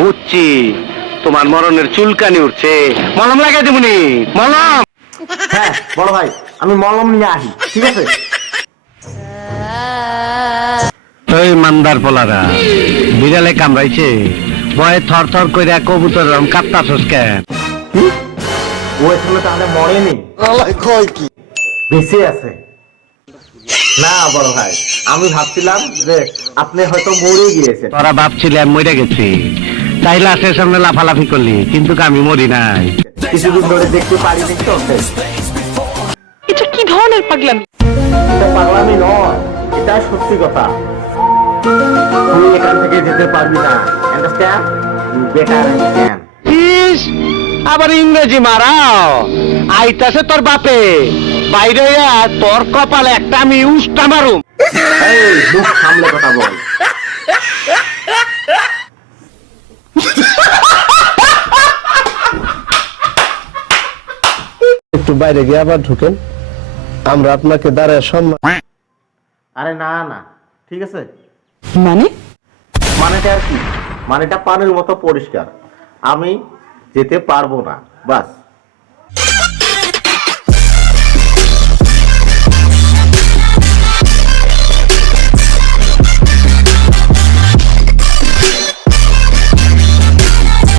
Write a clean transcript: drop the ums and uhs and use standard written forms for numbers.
বুঝছি, তোমার মরণের চুলকানি উঠছে, মলম লাগাই দেবনি। মলম? হ্যাঁ বড় ভাই, আমি মলম নিয়ে আসি, ঠিক আছে? ওই মান্দার পোলারা বিড়ালে কামড়াইছে, ভয়ে থর থর কইরা কবুতর রং কাঁপতাছস কেন? কি? ও এখানে তাহলে মরেনি, বেঁচে আছে? না বড় ভাই, আমি ভাবছিলাম যে আপনি হয়তো মরে গিয়েছেন। তোরা ভাবছিলি আমি মরে গেছি, তাই লাশের সামনে লাফালাফি করলি, কিন্তু আমি মরি নাই। কিছুদিন ধরে দেখতে পারিনি তো। এটা কি ধরনের পাগলামি? এটা পাগলামি নয়, এটা সত্যি কথা। তুই এখান থেকে যেতে পারবি না, আন্ডারস্ট্যান্ড? Better understand. ইস, আবার ইংরেজি মারাও। আইতাছে তোর বাপে, বাইরে আইয়া তোর কপালে একটা আমি উষ্টা মারুম। এই মুখ সামলে কথা বল। একটু বাইরে গিয়ে আবার ঢুকেন, আমরা আপনাকে দাঁড়ায় সম্মান। আরে না না, ঠিক আছে। মানে মানেটা আর কি? মানেটা পানির মতো পরিষ্কার। আমি যেতে পারবো না, বাস।